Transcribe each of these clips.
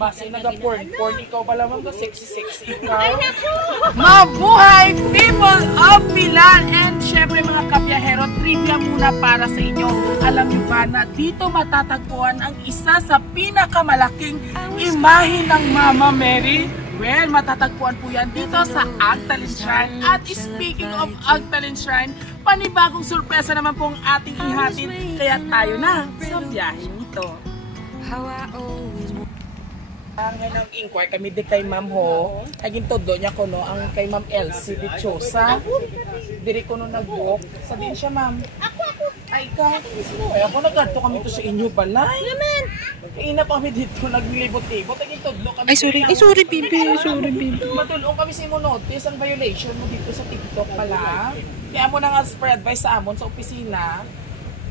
Base nag-porn, ikaw pala ma'am, sexy ikaw. Ay, naku! Mabuhay people of Milan! And syempre mga kapyahero, trivia muna para sa inyo. Alam niyo ba na dito matatagpuan ang isa sa pinakamalaking imahe ng Mama Mary? Well, matatagpuan po yan dito sa Agtalin Shrine. At speaking of Agtalin Shrine, panibagong sorpresa naman pong ating ihatid. Kaya tayo na sa biyahe nito. Ngayon inquire kami di kay Ma'am Ho. Naging todo niya ko no, ang kay Ma'am Elsie Dichosa. Diri ko no nag-book. Sabihin siya, Ma'am. Ako. Ay, ay ako nagkanto kami to sa inyo balay. Naman. Kaina pa kami dito, naglilibot-libot. Naging todlo kami. Ay, sorry bibi. Matulong kami sa imo notice ang violation mo dito sa TikTok pala. Kaya mo na nga spread advice sa amon sa opisina.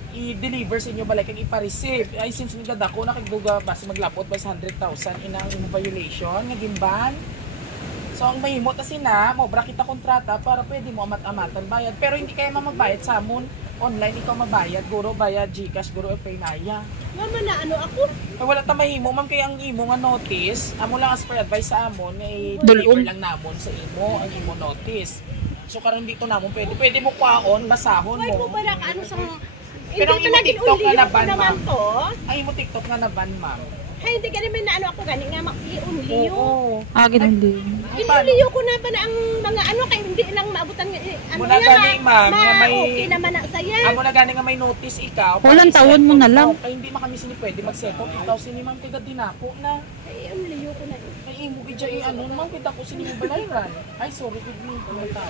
I-deliver sa inyo balay kang ipa-receive. Ay, since nagdada ko, nakagduga base maglapot by 100,000 inang violation, naging ban. So, ang mahimot na sina, mobra kita kontrata para pwede mo amat-amatan bayad. Pero hindi kaya magbayad sa amon. Online, ikaw mabayad. Guro bayad, Gcash, guro Paymaya. Mama na ano ako? Ay, wala ta mahimo, ma'am, kaya ang imo nga notice, amo lang as per advice sa amon, ay deliver lang namon sa imo, ang imo notice. So, karon dito namon, pwede mo kwaon, basahon Why mo. mo ba na ano sa... Pero ang imo TikTok nga na ban, ma'am. To? Ang imo TikTok nga na ban, ma'am. Ay, hindi ka naman na ano ako gani nga maki-unliyo. Oo. Ganun din. Inunliyo ko na ba na ang mga ano, kaya hindi lang maabutan nga, ano Muna gani, ma'am, nga may... okay naman na saya. Amo na gani nga may notice ikaw. Walang tawon mo na lang. Kaya hindi makami sini pwede mag-settle. Ikaw sini, ma'am, kaya dinako na. Ay, unliyo ko na. Ay, imo gidya ano, ma'am, kita ko sini mo balayran. Ay, sorry, good me, kung tao.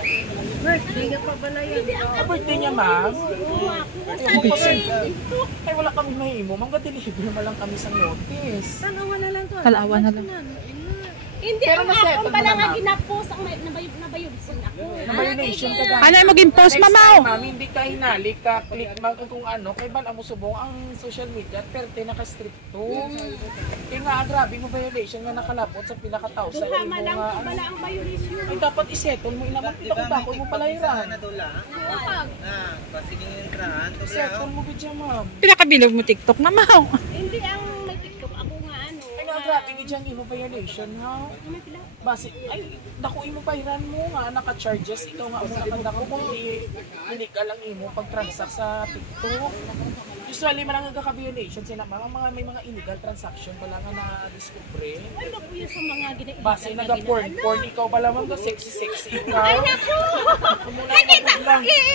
Birthday nga pa balayan. Birthday niya, ma'am. Sabi Ay, wala kami mahimo. Ma'am, deliver mo lang kami sa notice. Tanawa na lang to. Talawa na lang. Hindi, Pero ang masettle akong mo pala na, nga ma'am. ginapos ang nabayubson ako. Violation ka Ano yung maging post, Next mama? time, ma'am, hindi ka hinalik ka, click ma'am kung ano, kay bala mo subong ang social media, pero naka-stricto. Kaya nga, grabe mo violation nga nakalapot sa pinakatao sa Duha imo man lang nga. ko pala ang violation. Ay, dapat isettle mo, inaman kita kung dako mo pala iran. Isettle mo bidya, ma'am. Pinakabilog mo TikTok, mama. Hindi ang may TikTok ako nga ano. Ay, nga, grabe nga dyan, imo violation, ha? Base, ay, dako imo pairan mo nga, naka-charges, ikaw nga mo nakandako kung illegal lang imo pag-transact sa TikTok. Usually, man ang nagkaka-violation sila, mga may mga illegal transaction pala nga na-discover. Ano po yun sa mga ginaiigal? Base, nag-porn, ikaw pala mong sexy ikaw. Ay, naku! Nakita!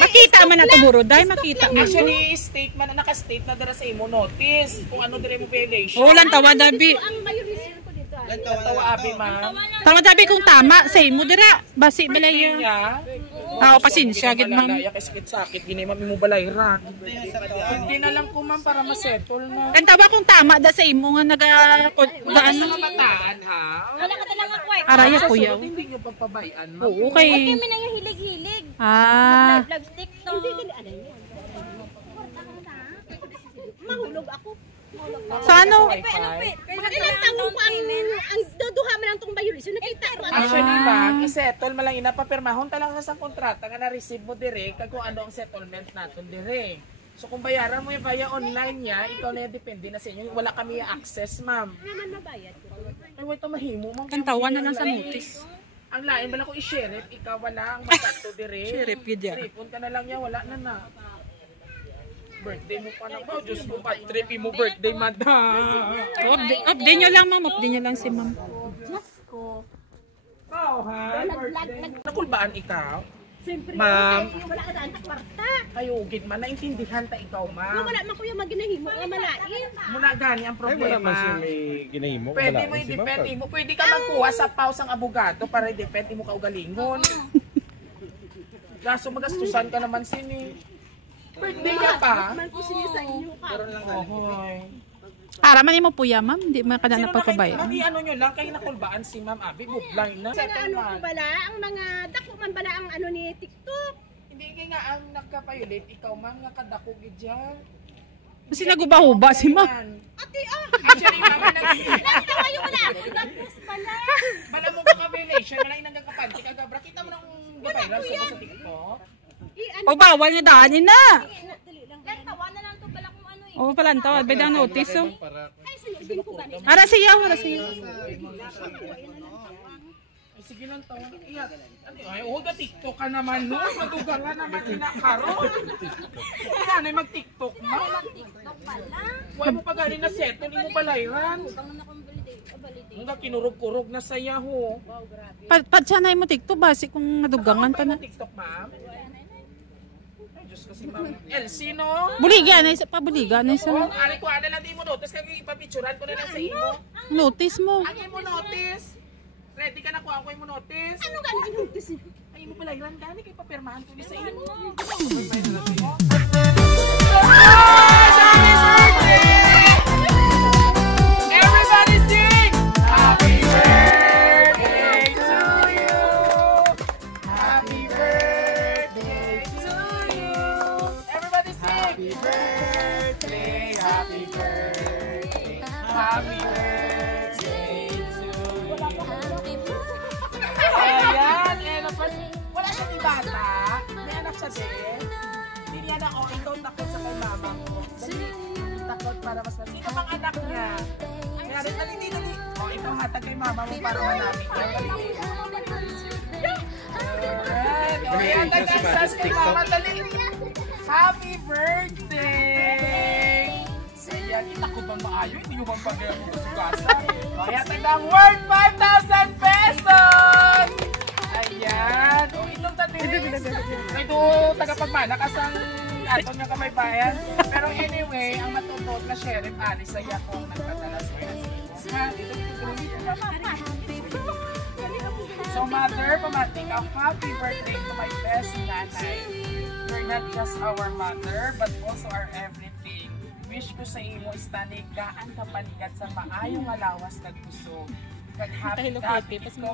Makita man na tuburo. Dahil makita man. Actually, statement na naka-state na dara sa imo notice kung ano dira mo violation. Walang tawa, Dabi. Ang violation ko dito. Tawa, abi, ma'am. Tama, Dabi, kung tama. Say mo dira. Basi, balay. Niya, Pasensya, gid, ma'am. Sakit, gini ma'am, mo balayran. Hindi na lang po, ma'am, para masettle na. Ang tawa kung tama da sa imo nga Wala sa kamataan, ha? Wala ka talaga kwek. Araya, kuya. Hindi nyo papabayaan, ma'am. Oo, kay... Kami nang hilig-hilig. Vlog stick to. Hindi ka ano yan. Mahulog ako. Sa ano? Ilang taon ko ang duduha man ang tong violation. Nakita ko. Actually, ma'am, isettle mo lang inapapirmahon talaga sa kontrata nga na-receive mo dire kag kung ano ang settlement natin dire. So kung bayaran mo yung via online niya, ikaw na depende na sa inyo. Wala kami access, ma'am. Naman mabayad ko. Ay, wait, mahimo, ma'am. Kantawan na lang sa notice. Ang lain bala ko i-sheriff, ikaw wala ang masato dire. Sheriff, yun yan. Tripon ka na lang niya, wala na na. Birthday mo pa na ba? Diyos ko, bad trip mo birthday, madam. Update nyo lang, ma'am. Update nyo lang si ma'am. Diyos ko. Oh, hi, birthday. Nakulbaan ikaw? Siyempre, Ma'am. wala ka daan sa kwarta. Kayo, gid man, naintindihan ta ikaw, ma'am. Wala man kuya maginahimo nga malain. Muna gani ang problema. may ginahimo. Pwede mo i-defend mo. Pwede ka magkuha sa pause ang abogado para i-defend mo kaugalingon. Kaso magastusan ka naman sini. Birthday niya pa. Man ko siya sa inyo ka. Ohoy. Para man mo puya, ma'am. Hindi man ka na Sino pagpabayan. ano nyo lang, kayo nakulbaan si Ma'am Abby, budlay na. Mga ano ko bala, ang mga dako man bala ang ano ni TikTok. Hindi kayo nga ang nagka-violate, ikaw ma'am, nga kadako gidyan. Kasi nagubahuba si ma'am. Ate Actually, mama, nagtawa yung wala. Tapos pala. bala mo ka-violation, wala yung nagkakapanti, kagabra, kita mo nang viral sa TikTok. O bawal nga daanin na. Dali lang. Tawa na lang to bala kung ano eh. O pala to. Bedang notice, oh. Ara siya, ara siya. Ay, sige lang taon. Iyak. Ay, huwag TikTok ka naman, no? Madugang ka naman kinakaroon. Ano yung mag-TikTok mo? TikTok pala. Huwag mo pa galing na seto, hindi mo palayran. Utang na akong balide. Hanggang kinurog-kurog na sa Yahoo. Padsanay mo TikTok basi kung nadugangan pa na. TikTok, ma'am? Ay, Diyos kasi, ma'am. Elsie, no? Buliga na isa pa buliga na isa. Oh, ari ko, ano lang di mo notice. Kaya ipapicturan ko na lang sa imo. Notice mo. Ang imo notice. Ready ka na kuha ko imo notice. Ano gano'n inutis niyo? Ay, imo pala ilan gani kay papirmahan ko ni sa imo. Everybody sing! Happy birthday to you! Happy birthday to you! Everybody sing! Happy birthday! Happy birthday! Happy birthday to you! Ayan! And of course, wala siya ni bata. May anak siya din. Hindi niya na, oh, ikaw takot sa kay mama ko. Dali, takot para mas mas. Sino pang anak niya? Kaya rin, dali. Oh, ikaw hatag kay mama mo para manamit niya. Alright. Oh, ayan, nag-access kay mama. Dali. Happy birthday! Ayan, itakot bang maayo? Hindi mo bang pag-ayon mo sa gasa? Oh, ayan, tagdang worth 5,000 pesos! Ayan. O, itong tatiris. Ito, tagapagmana kasang ato niya kamay bayan. Pero anyway, ang matutod na Sheriff Alice ay akong nagpadala sa iyo. Ha? Dito. So, mother, pamating a happy birthday to my best nanay. You're not just our mother, but also our everything. Wish ko sa imo istanigaan ka panigat sa maayong alawas kag kusog. Kag happy ko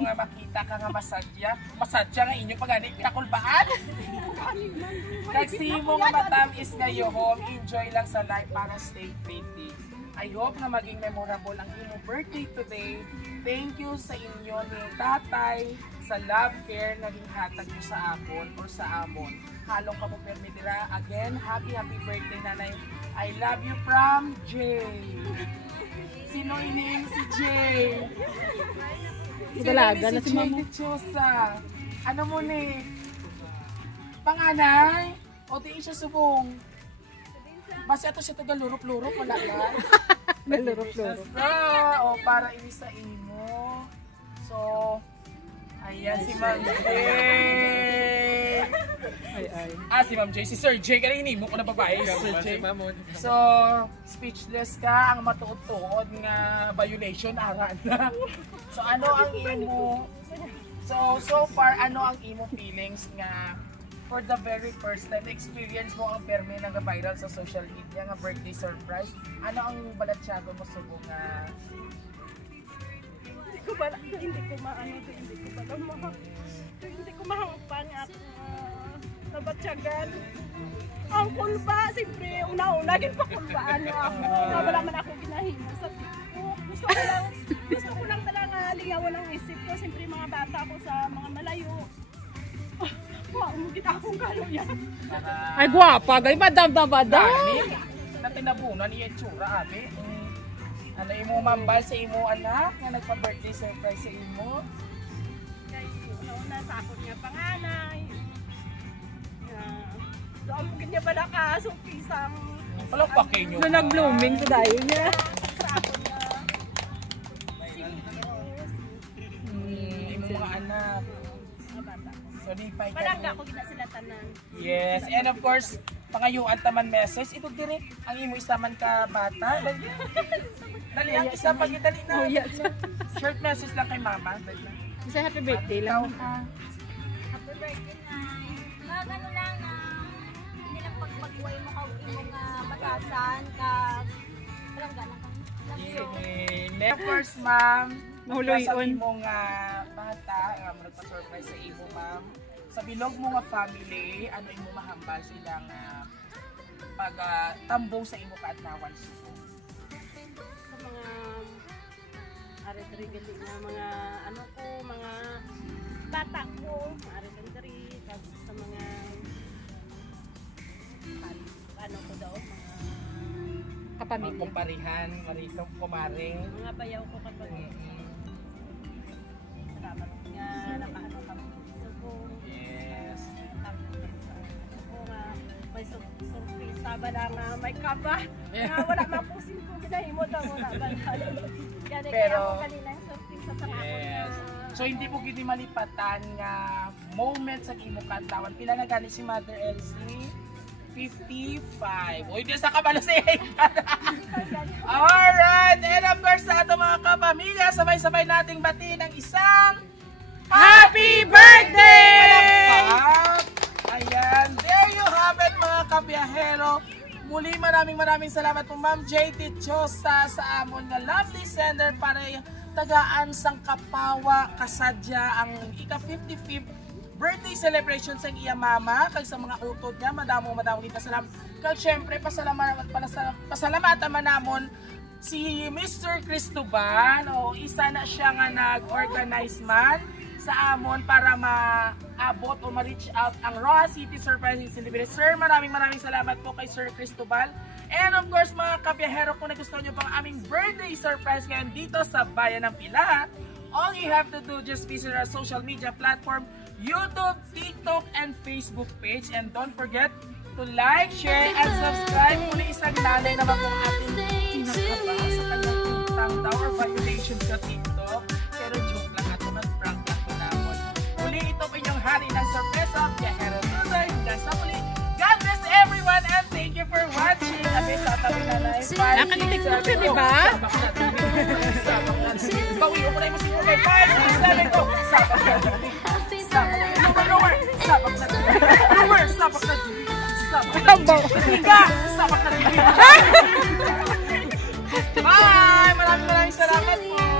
nga makita ka nga masadya nga inyo pagani kakulbaan. Kag simo nga matamis ngayon, enjoy lang sa life para stay pretty. I hope na maging memorable ang inyong birthday today. Thank you sa inyo ni tatay sa love care na ginhatag nyo sa akon or sa amon. Halong ka po permitira. Again, happy birthday nanay. I love you from Jay. Sino iniin si Jay? Dalaga na si mama. Dichosa. Ano mo ni? Panganay? O di siya subong? Basta ito siya taga-lurop-lurop. Wala ba? Lurop-lurop. O para ini sa imo. So, ayan si Ma'am Jay. Si Ma'am Jay. Si Sir Jay. Kaya mo ko na babae. Sir Jay. So, speechless ka. Ang matuod-tuod nga violation. Ara na. So, ano ang imo? So far, ano ang imo feelings nga for the very first time experience mo ang perme nga viral sa social media nga birthday surprise? Ano ang balatsyago mo subo nga? Hindi ko mahangpan at nabatyagan. Ang kulba, siyempre, una-una, ginpakulbaan niya ako. Wala man ako ginahimo sa TikTok. Gusto ko lang talaga lingawan ang isip ko. Siyempre, mga bata ko sa mga malayo. Wow, mugit akong galo yan. Ay guwapa, gali madam. Dami na tinabunan niya itsura, abi. Ano imo mambal sa imo anak nga nagpa-birthday surprise sa imo? Kaya una sa ako niya panganay. Doon mo ganyan ba nakasong pisang Palakpakin nyo. Nung nag-blooming sa dayo niya. sa ako niya. Imo mga anak. Mga bata. So di pa Palangga ko gina sila tanan. Yes, and of course, pangayuan taman message, ito direct ang imo isaman ka bata. Dali ang isa pag dali na. Short message lang kay mama. Isa happy birthday lang. Happy birthday na. Ano lang na hindi lang pagpagbuhay mo ka imong batasan ka palangga lang kang. Of course, ma'am. Mahuloy Sa on. imong bata, magpa-surprise sa imo, ma'am. Sa bilog mo nga family, ano imo mahambal silang pag tambong sa imo kaadlawan suko. Sa mga ari-ari na mga ano ko, mga bata ko, ari-ari sa mga ano ko daw, mga kapamilya. Kumparihan, marito, kumare. Mga bayaw ko kapag salamat nga nakaano kami sa buong. Yes. May surpresa ba na nga may kaba nga wala mapusin ko ginahimo daw wala ba kaya Pero, ako kanina yung surpresa sa ako yes. na So hindi mo gini malipatan nga moment sa imo kantawan. Pila na gani si Mother Elsie? 55. Uy, di sa kabalo si Alright, and of course sa ato mga kapamilya, sabay-sabay nating batiin ang isang Happy Birthday! Palakpak! Ayan, there you have it mga kabiyahero. Muli maraming salamat po Ma'am JT Chosa sa amon nga lovely sender para tagaan sang Kapawa Kasadya ang ika-55th birthday celebration sa iya mama kag sa mga utod niya madamo kita salamat kag syempre pasalamatan man namon si Mr. Cristobal o isa na siya nga nag-organize man sa amon para maabot o ma-reach out ang Roa City Surprising Celebration. Sir, maraming salamat po kay Sir Cristobal. And of course, mga kabiyahero, kung nagustuhan nyo pang aming birthday surprise ngayon dito sa Bayan ng Pilar, all you have to do, just visit our social media platform, YouTube, TikTok, and Facebook page. And don't forget to like, share, and subscribe. Muli isang nanay naman kung ating pinakaba sa kanyang utang daw or violation sa TikTok. Pero joke lang at mag-prank lang po namin. Muli ito po inyong hari ng sorpresa. Biyahero Tuloy. Nasa muli. God bless everyone and thank you for watching. Abi sa tabi na live. Nakalitik mo siya, di ba? Sabak natin. Bawi ko na yung musiko kay 5, 6, 7, go. Sabak natin. Sabak natin. Lower. Sabak natin. Lower. Sabak natin. Sabak natin. Higa. Sabak natin. Bye! Maraming salamat po.